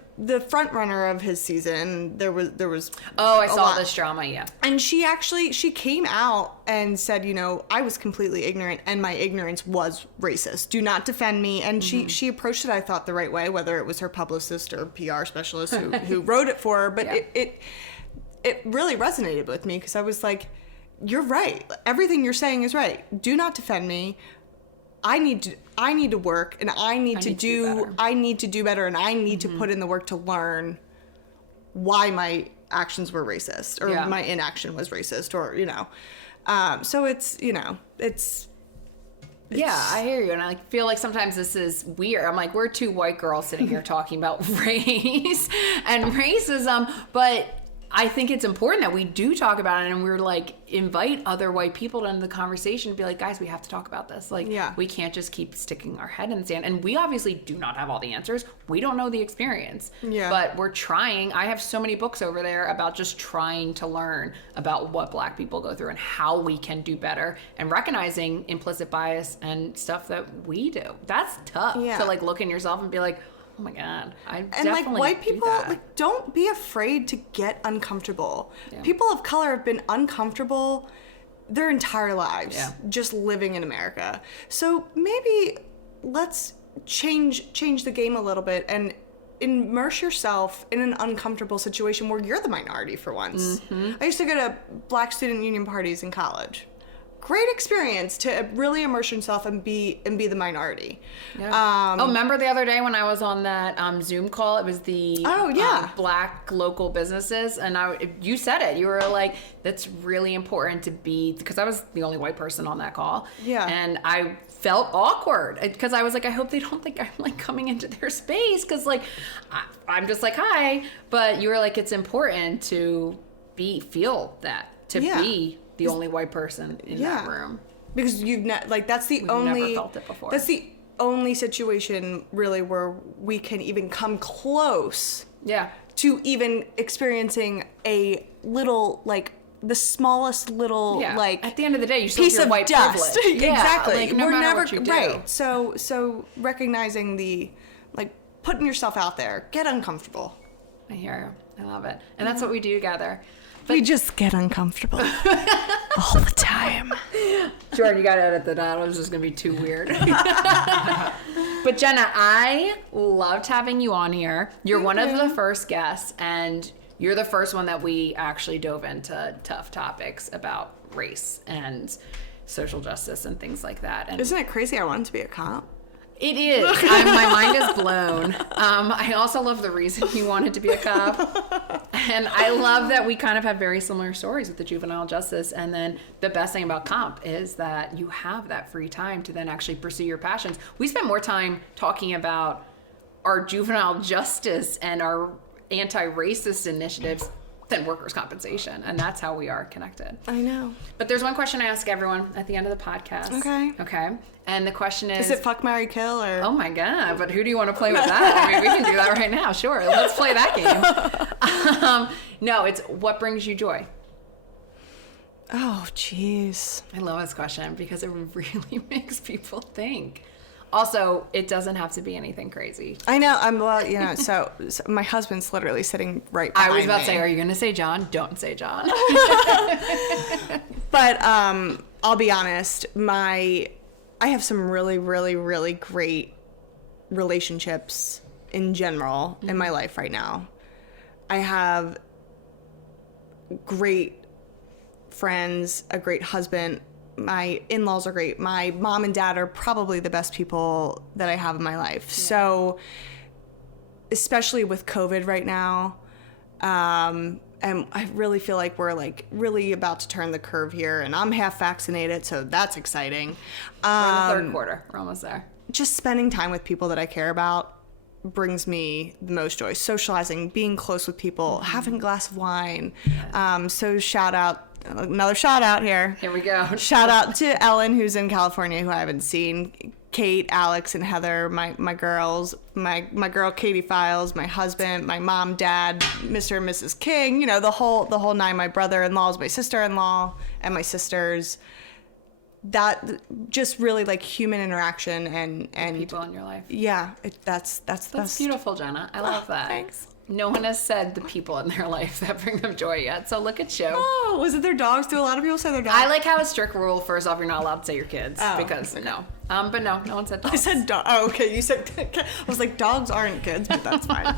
front runner of his season, there was I saw this drama, yeah. And she came out and said, you know, I was completely ignorant and my ignorance was racist. Do not defend me. And she approached it, I thought, the right way, whether it was her publicist or PR specialist who wrote it for her. But it really resonated with me because I was like, you're right. Everything you're saying is right. Do not defend me. I need to work and I need to do better and I need to put in the work to learn why my actions were racist or my inaction was racist or, you know. So it's, you know, it's yeah, I hear you. And I feel like sometimes this is weird. I'm like, we're two white girls sitting here talking about race and racism, but I think it's important that we do talk about it and we're like, invite other white people into the conversation to be like, guys, we have to talk about this. Like, we can't just keep sticking our head in the sand. And we obviously do not have all the answers. We don't know the experience. Yeah. But we're trying. I have so many books over there about just trying to learn about what Black people go through and how we can do better and recognizing implicit bias and stuff that we do. That's tough to like look in yourself and be like, oh my God, and like white people, like don't be afraid to get uncomfortable. Yeah. People of color have been uncomfortable their entire lives just living in America. So maybe let's change the game a little bit and immerse yourself in an uncomfortable situation where you're the minority for once. I used to go to Black student union parties in college. Great experience to really immerse yourself and be the minority. Yeah. Remember the other day when I was on that Zoom call? It was the Black local businesses, and you said it. You were like, "That's really important to be," because I was the only white person on that call. Yeah, and I felt awkward because I was like, I hope they don't think I'm like coming into their space because like I'm just like hi, but you were like, it's important to feel that to be the only white person in that room. Because we've never felt it before. That's the only situation really where we can even come close to even experiencing a little, like, the smallest little, like, at the end of the day, you still have your white privilege. Exactly. Like, no matter what you do. Right. So recognizing the, like, putting yourself out there, get uncomfortable. I hear you. I love it. And that's what we do together. But we just get uncomfortable all the time. Jordan, you got to edit that out. It was just going to be too weird. But Jenna, I loved having you on here. You're one of the first guests, and you're the first one that we actually dove into tough topics about race and social justice and things like that. And isn't it crazy I wanted to be a cop? It is. My mind is blown. I also love the reason you wanted to be a cop. And I love that we kind of have very similar stories with the juvenile justice. And then the best thing about comp is that you have that free time to then actually pursue your passions. We spend more time talking about our juvenile justice and our anti-racist initiatives than workers' compensation. And that's how we are connected. I know. But there's one question I ask everyone at the end of the podcast. Okay. And the question is it fuck, marry, kill, or? Oh my God, but who do you want to play with that? I mean, we can do that right now. Sure. Let's play that game. No, it's what brings you joy? Oh, jeez. I love this question because it really makes people think. Also, it doesn't have to be anything crazy. I know. So my husband's literally sitting right behind me. I was about to say, are you going to say John? Don't say John. But I'll be honest, I have some really, really, really great relationships in general in my life right now. I have great friends, a great husband. My in-laws are great. My mom and dad are probably the best people that I have in my life. Yeah. So, especially with COVID right now, and I really feel like we're like really about to turn the curve here, and I'm half vaccinated, so that's exciting. We're in the third quarter. We're almost there. Just spending time with people that I care about brings me the most joy. Socializing, being close with people, having a glass of wine. Yeah. So another shout out here. Here we go. Shout out to Ellen, who's in California, who I haven't seen. Kate, Alex, and Heather, my girls, my girl Katie Files, my husband, my mom, dad, Mr. and Mrs. King, the whole nine, my brother-in-laws, my sister-in-law, and my sisters. That just really like human interaction and people in your life. Yeah, that's the best. That's beautiful, Jenna. I love that. Thanks. No one has said the people in their life that bring them joy yet, so look at you. Oh, was it their dogs? Do a lot of people say their dogs? I like how a strict rule, first off, you're not allowed to say your kids, because no. But no one said dogs. I said dog. Oh, okay, you said, I was like, dogs aren't kids, but that's fine.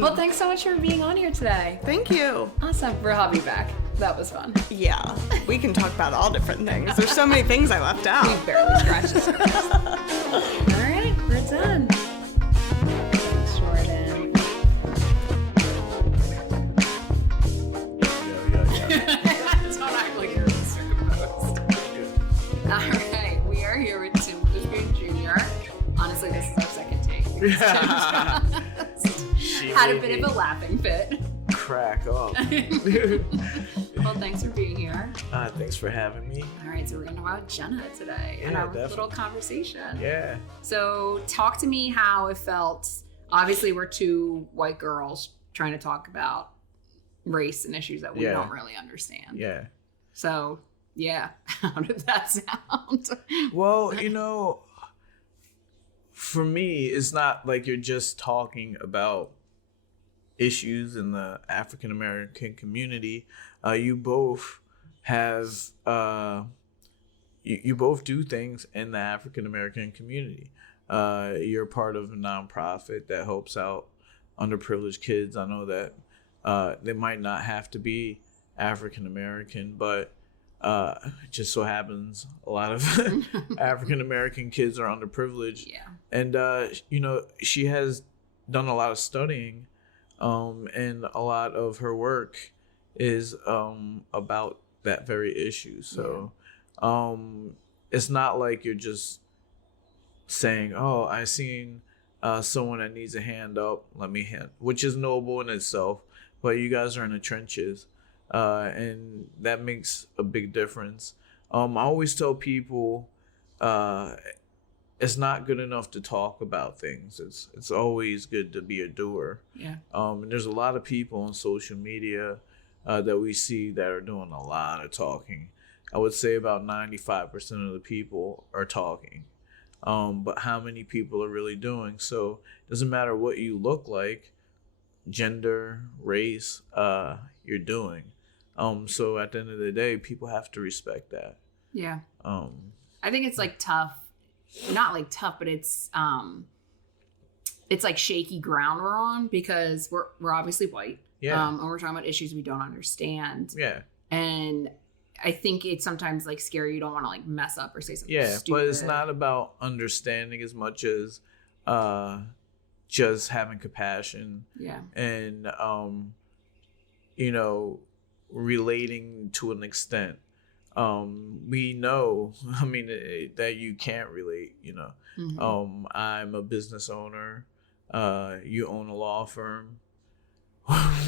Well, thanks so much for being on here today. Thank you. Awesome. We'll have you back. That was fun. Yeah, we can talk about all different things. There's so many things I left out. We barely scratched the surface. All right, we're done. Alright, we are here with Tim Witherspoon Jr. Honestly, this is our second take. Had a bit of a laughing fit. Crack up. Well, thanks for being here. Thanks for having me. Alright, so we're going to talk about Jenna today and our little conversation. Yeah. So, talk to me how it felt. Obviously, we're two white girls trying to talk about race and issues that we don't really understand. Yeah. So, yeah. How did that sound? Well, for me, it's not like you're just talking about issues in the African American community. You both have, you both do things in the African American community. You're part of a nonprofit that helps out underprivileged kids. I know that they might not have to be African American, but it just so happens a lot of African American kids are underprivileged. Yeah. And she has done a lot of studying, and a lot of her work is about that very issue. So it's not like you're just saying, "Oh, I seen someone that needs a hand up, let me hand," which is noble in itself. But you guys are in the trenches. And that makes a big difference. I always tell people it's not good enough to talk about things. It's always good to be a doer. Yeah. And there's a lot of people on social media that we see that are doing a lot of talking. I would say about 95% of the people are talking. But how many people are really doing? So it doesn't matter what you look like, gender, race, you're doing. So at the end of the day, people have to respect that. Yeah. I think it's like tough, not like tough, but it's like shaky ground we're on because we're obviously white. Yeah. And we're talking about issues we don't understand. Yeah. And I think it's sometimes like scary. You don't want to like mess up or say something stupid. But it's not about understanding as much as just having compassion. Yeah. And relating to an extent. We know, that you can't relate, Mm-hmm. I'm a business owner. You own a law firm.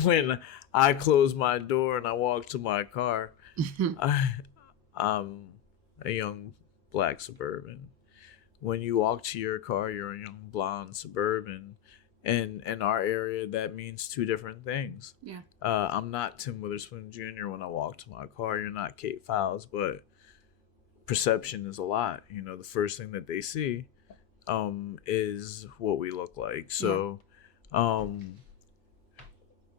when I close my door and I walk to my car, I'm a young black suburban. When you walk to your car, you're a young blonde suburban. And in our area, that means two different things. Yeah. I'm not Tim Witherspoon Jr. when I walk to my car. You're not Kaitlin Files, but perception is a lot. You know, the first thing that they see is what we look like. So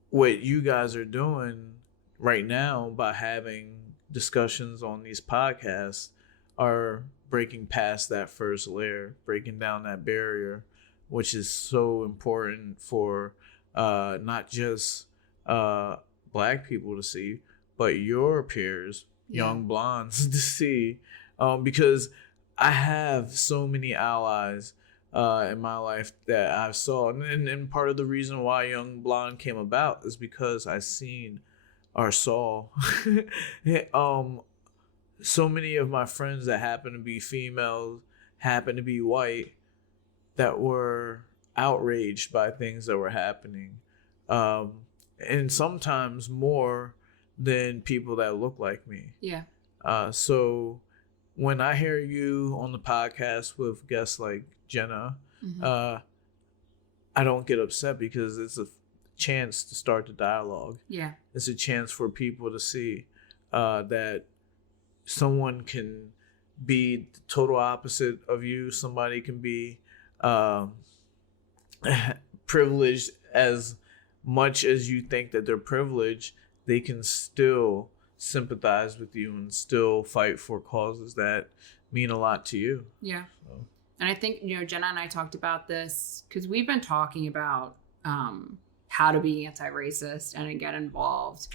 what you guys are doing right now by having discussions on these podcasts are breaking past that first layer, breaking down that barrier, which is so important for not just black people to see, but your peers, young blondes, to see. Because I have so many allies in my life that I've saw. And part of the reason why Young Blonde came about is because I seen or saw so many of my friends that happen to be females, happen to be white, that were outraged by things that were happening. And sometimes more than people that look like me. Yeah. So when I hear you on the podcast with guests like Jenna, I don't get upset because it's a chance to start the dialogue. Yeah. It's a chance for people to see that someone can be the total opposite of you. Somebody can be privileged as much as you think that they're privileged. They can still sympathize with you and still fight for causes that mean a lot to you. Yeah. So. And I think, Jenna and I talked about this because we've been talking about how to be anti-racist and get involved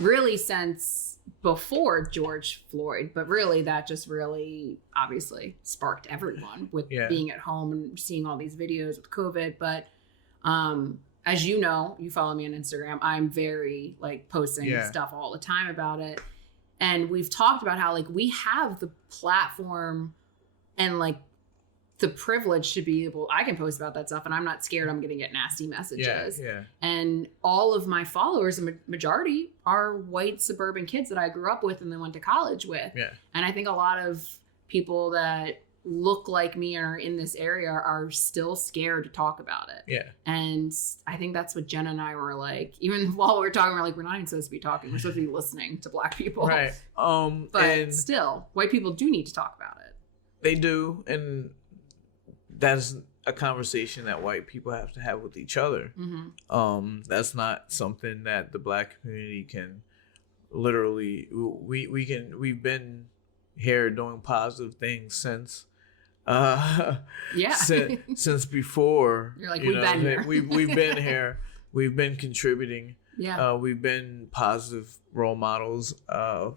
really since before George Floyd. But really, that just really obviously sparked everyone with being at home and seeing all these videos with COVID. But as you know, you follow me on Instagram, I'm very posting stuff all the time about it. And we've talked about how we have the platform and the privilege to be able, I can post about that stuff and I'm not scared I'm going to get nasty messages. Yeah. And all of my followers, the majority are white suburban kids that I grew up with and then went to college with. Yeah. And I think a lot of people that look like me and are in this area are still scared to talk about it. Yeah. And I think that's what Jenna and I were even while we were talking, we're not even supposed to be talking. We're supposed to be listening to black people. Right. But still, white people do need to talk about it. They do. And that's a conversation that white people have to have with each other. Mm-hmm. That's not something that the black community can literally, we've been here doing positive things since since before. You're we've been here. We've been here. We've been contributing. Yeah. We've been positive role models. But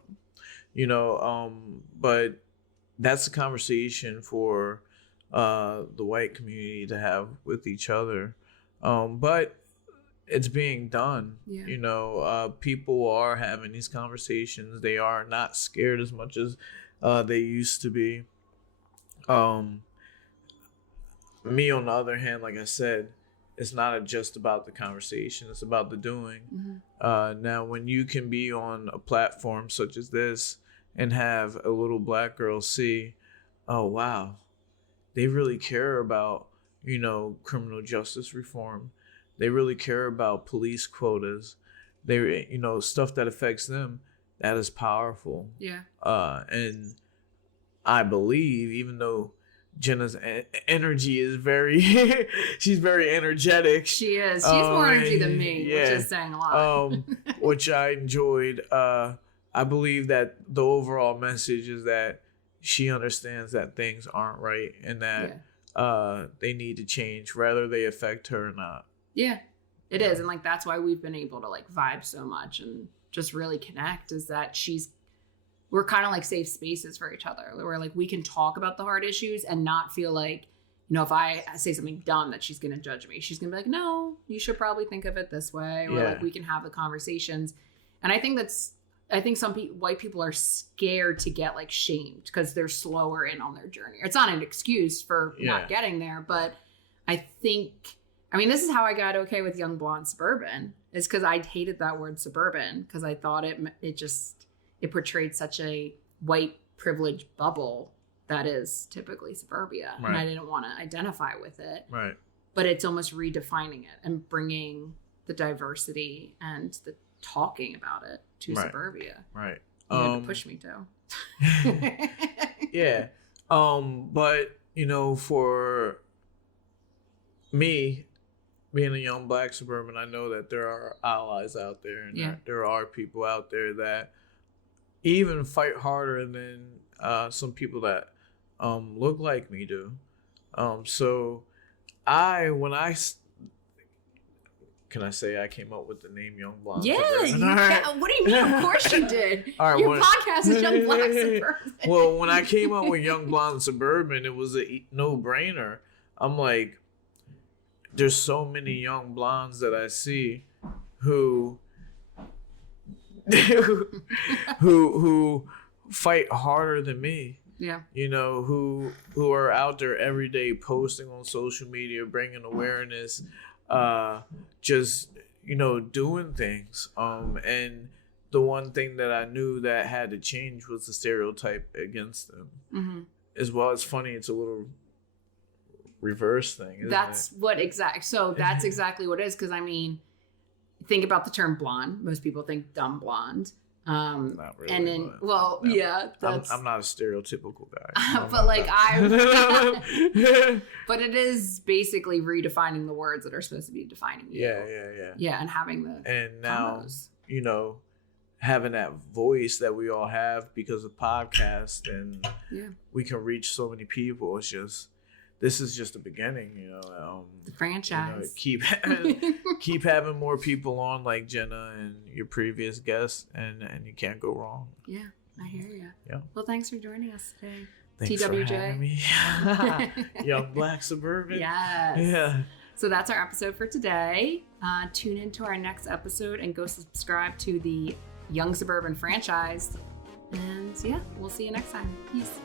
that's a conversation for the white community to have with each other. But it's being done. Yeah. People are having these conversations. They are not scared as much as they used to be. Me, on the other hand, like I said, it's not just about the conversation. It's about the doing. Mm-hmm. Now, when you can be on a platform such as this and have a little black girl see, oh, wow, they really care about, criminal justice reform. They really care about police quotas. They, stuff that affects them. That is powerful. Yeah. And I believe, even though Jenna's energy is she's very energetic. She is. She's more energy than me, which is saying a lot. Which I enjoyed. I believe that the overall message is that she understands that things aren't right and that they need to change, whether they affect her or not. Yeah, it is. And that's why we've been able to vibe so much and just really connect, is that we're kind of safe spaces for each other, where we can talk about the hard issues and not feel if I say something dumb that she's going to judge me. She's going to be no, you should probably think of it this way. Or we can have the conversations. And I think some white people are scared to get shamed because they're slower in on their journey. It's not an excuse for not getting there, but I think I mean, this is how I got okay with Young Blonde Suburban. Is because I hated that word suburban because I thought it portrayed such a white privilege bubble that is typically suburbia, Right. and I didn't want to identify with it. Right. But it's almost redefining it and bringing the diversity and the talking about it to Right. suburbia. Right. You had to push me to. Yeah. But for me, being a young black suburban, I know that there are allies out there, and there are people out there that even fight harder than some people that look like me do. So can I say I came up with the name Young Blonde Suburban? Yeah. What do you mean? Of course you did. All right, Your podcast is Young Black Suburban. Well, when I came up with Young Blonde Suburban, it was a no-brainer. I'm like, there's so many young blondes that I see who fight harder than me. Yeah. Who are out there every day posting on social media, bringing awareness, just doing things. And the one thing that I knew that had to change was the stereotype against them. Mm-hmm. As well as funny, it's a little reverse thing. That's what exactly. So that's exactly what it is. Because I mean, think about the term blonde. Most people think dumb blonde. Not really. And then, I'm not a stereotypical guy. But like but it is basically redefining the words that are supposed to be defining you. Yeah, and having the and now combos. Having that voice that we all have because of podcasts, and we can reach so many people. This is just the beginning, the franchise. Keep having more people on like Jenna and your previous guests, and you can't go wrong. Yeah, I hear you. Yeah. Well, thanks for joining us today. Thanks TWJ. for having me. Young Black Suburban. Yes. Yeah. So that's our episode for today. Tune into our next episode and go subscribe to the Young Suburban franchise. And we'll see you next time. Peace.